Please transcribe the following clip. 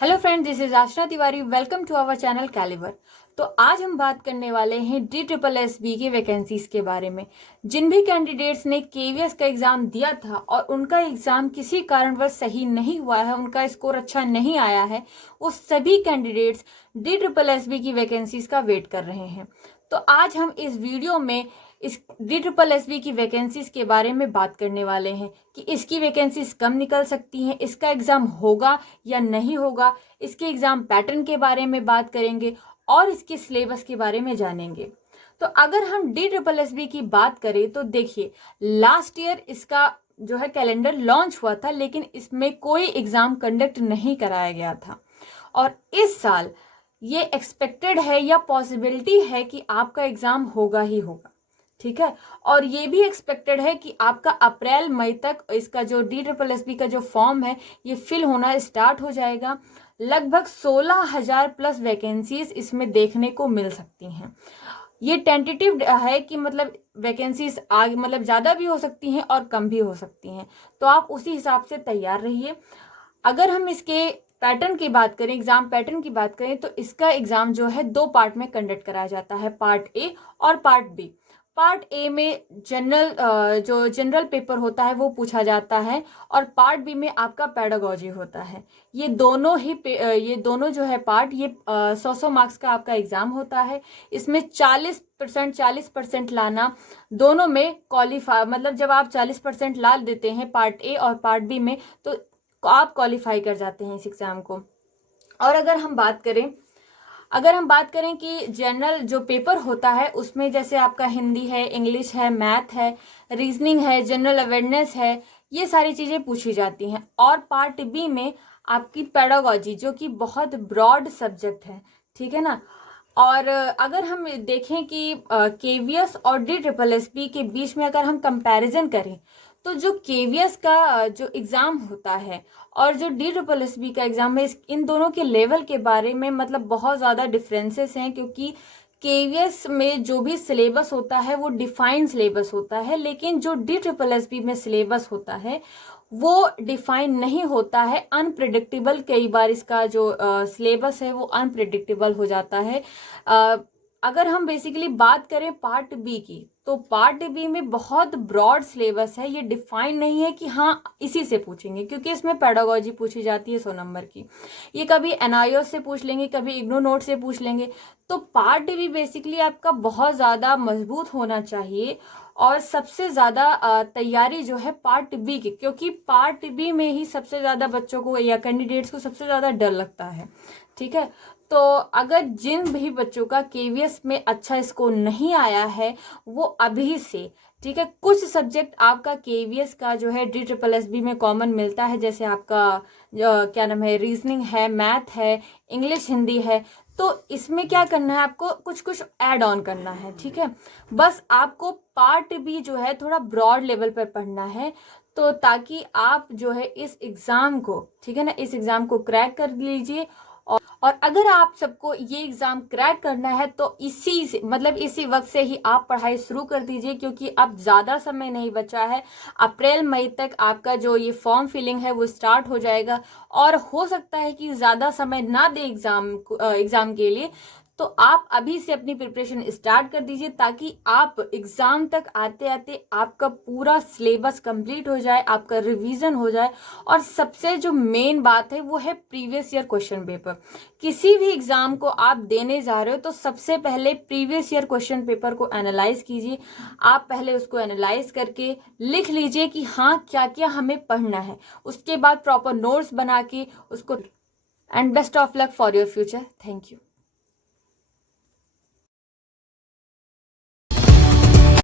Hello friends, this is Aashna Tiwari. Welcome to our channel Caliber. तो आज हम बात करने वाले हैं DSSB की वैकेंसीज के बारे में। जिन भी कैंडिडेट्स ने KVS का एग्जाम दिया था और उनका एग्जाम किसी कारणवश सही नहीं हुआ है, उनका स्कोर अच्छा नहीं आया है, वो सभी कैंडिडेट्स DSSB की वैकेंसीज का वेट कर रहे हैं। तो आज हम इस वीडियो में इस DSSB की वैकेंसीज के बारे में बात करने वाले हैं कि इसकी वैकेंसीज कब निकल सकती हैं, इसका एग्जाम होगा या नहीं होगा, इसके एग्जाम पैटर्न के बारे में बात करेंगे और इसके सिलेबस के बारे में जानेंगे। तो अगर हम DSSB की बात करें तो देखिए, लास्ट ईयर इसका जो है कैलेंडर लॉन्च हुआ था, लेकिन इसमें कोई एग्जाम कंडक्ट नहीं कराया गया था। और इस साल ये एक्सपेक्टेड है या पॉसिबिलिटी है कि आपका एग्जाम होगा ही होगा, ठीक है। और ये भी एक्सपेक्टेड है कि आपका अप्रैल मई तक इसका जो DSSB का जो फॉर्म है ये फिल होना स्टार्ट हो जाएगा। लगभग 16,000 प्लस वैकेंसीज इसमें देखने को मिल सकती हैं। ये टेंटेटिव है कि मतलब वैकेंसीज आगे मतलब ज़्यादा भी हो सकती हैं और कम भी हो सकती हैं, तो आप उसी हिसाब से तैयार रहिए। अगर हम इसके पैटर्न की बात करें, एग्जाम पैटर्न की बात करें, तो इसका एग्जाम जो है 2 पार्ट में कंडक्ट कराया जाता है, पार्ट ए और पार्ट बी। पार्ट ए में जनरल पेपर होता है वो पूछा जाता है, और पार्ट बी में आपका पेडागोजी होता है। ये दोनों जो है पार्ट, ये 100 मार्क्स का आपका एग्जाम होता है। इसमें 40% लाना दोनों में क्वालिफाई, मतलब जब आप 40% ला देते हैं पार्ट ए और पार्ट बी में, तो आप क्वालिफाई कर जाते हैं इस एग्जाम को। और अगर हम बात करें कि जनरल जो पेपर होता है उसमें जैसे आपका हिंदी है, इंग्लिश है, मैथ है, रीजनिंग है, जनरल अवेयरनेस है, ये सारी चीज़ें पूछी जाती हैं। और पार्ट बी में आपकी पेडागोजी, जो कि बहुत ब्रॉड सब्जेक्ट है, ठीक है ना। और अगर हम देखें कि KVS और DSSB के बीच में अगर हम कंपैरिजन करें, तो जो KVS का जो एग्ज़ाम होता है और जो DSSB का एग्ज़ाम है, इन दोनों के लेवल के बारे में मतलब बहुत ज़्यादा डिफरेंसेस हैं। क्योंकि KVS में जो भी सिलेबस होता है वो डिफाइन सिलेबस होता है, लेकिन जो DSSB में सिलेबस होता है वो डिफाइन नहीं होता है, अनप्रिडिक्टेबल। कई बार इसका जो सिलेबस है वो अनप्रिडिक्टेबल हो जाता है। अगर हम बेसिकली बात करें पार्ट बी की, तो पार्ट बी में बहुत ब्रॉड सिलेबस है, ये डिफाइन नहीं है कि हाँ इसी से पूछेंगे, क्योंकि इसमें पेडागोजी पूछी जाती है 100 नंबर की। ये कभी NIOS से पूछ लेंगे, कभी इग्नू नोट से पूछ लेंगे। तो पार्ट बी बेसिकली आपका बहुत ज़्यादा मजबूत होना चाहिए, और सबसे ज़्यादा तैयारी जो है पार्ट बी की, क्योंकि पार्ट बी में ही सबसे ज़्यादा बच्चों को या कैंडिडेट्स को सबसे ज़्यादा डर लगता है, ठीक है। तो अगर जिन भी बच्चों का KVS में अच्छा स्कोर नहीं आया है, वो अभी से, ठीक है, कुछ सब्जेक्ट आपका KVS का जो है DSSB में कॉमन मिलता है, जैसे आपका क्या नाम है, रीजनिंग है, मैथ है, इंग्लिश हिंदी है। तो इसमें क्या करना है, आपको कुछ कुछ ऐड ऑन करना है, ठीक है। बस आपको पार्ट बी जो है थोड़ा ब्रॉड लेवल पर पढ़ना है, तो ताकि आप जो है इस एग्ज़ाम को, ठीक है ना, इस एग्ज़ाम को क्रैक कर लीजिए। और अगर आप सबको ये एग्ज़ाम क्रैक करना है तो इसी वक्त से ही आप पढ़ाई शुरू कर दीजिए, क्योंकि अब ज़्यादा समय नहीं बचा है। अप्रैल मई तक आपका जो ये फॉर्म फिलिंग है वो स्टार्ट हो जाएगा, और हो सकता है कि ज़्यादा समय ना दे एग्ज़ाम के लिए। तो आप अभी से अपनी प्रिपरेशन स्टार्ट कर दीजिए, ताकि आप एग्ज़ाम तक आते आते आपका पूरा सिलेबस कंप्लीट हो जाए, आपका रिवीजन हो जाए। और सबसे जो मेन बात है वो है प्रीवियस ईयर क्वेश्चन पेपर। किसी भी एग्ज़ाम को आप देने जा रहे हो तो सबसे पहले प्रीवियस ईयर क्वेश्चन पेपर को एनालाइज कीजिए। आप पहले उसको एनालाइज करके लिख लीजिए कि हाँ क्या क्या हमें पढ़ना है, उसके बाद प्रॉपर नोट्स बना के उसको। And best of luck for your future. Thank you.